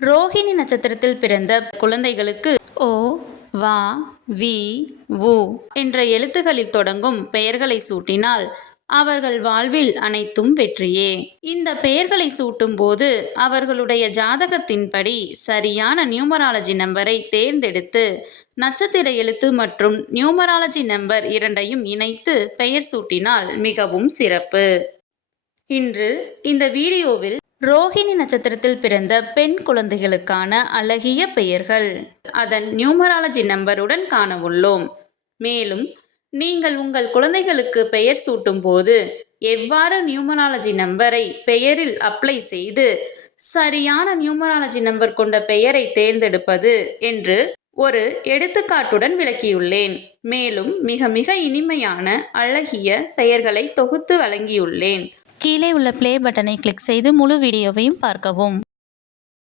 ரோஹிணி நட்சத்திரத்தில் பிறந்த குழந்தைகளுக்கு ஓ, வா, வி, வு என்ற எழுத்துகளில் தொடங்கும் பெயர்களை சூட்டினால் அவர்கள் வாழ்வில் அனைத்தும் வெற்றியே. இந்த பெயர்களை சூட்டும் போது அவர்களுடைய ஜாதகத்தின்படி சரியான நியூமராலஜி நம்பரை தேர்ந்தெடுத்து நட்சத்திர எழுத்து மற்றும் நியூமராலஜி நம்பர் இரண்டையும் இணைத்து பெயர் சூட்டினால் மிகவும் சிறப்பு. இன்று இந்த வீடியோவில் ரோஹிணி நட்சத்திரத்தில் பிறந்த பெண் குழந்தைகளுக்கான அழகிய பெயர்கள் அதன் நியூமராலஜி நம்பருடன் காண உள்ளோம். மேலும் நீங்கள் உங்கள் குழந்தைகளுக்கு பெயர் சூட்டும் போது எவ்வாறு நியூமராலஜி நம்பரை பெயரில் அப்ளை செய்து சரியான நியூமராலஜி நம்பர் கொண்ட பெயரை தேர்ந்தெடுப்பது என்று ஒரு எடுத்துக்காட்டுடன் விளக்கியுள்ளேன். மேலும் மிக மிக இனிமையான அழகிய பெயர்களை தொகுத்து வழங்கியுள்ளேன். கீழே உள்ள ப்ளே பட்டனை கிளிக் செய்து முழு வீடியோவையும் பார்க்கவும்.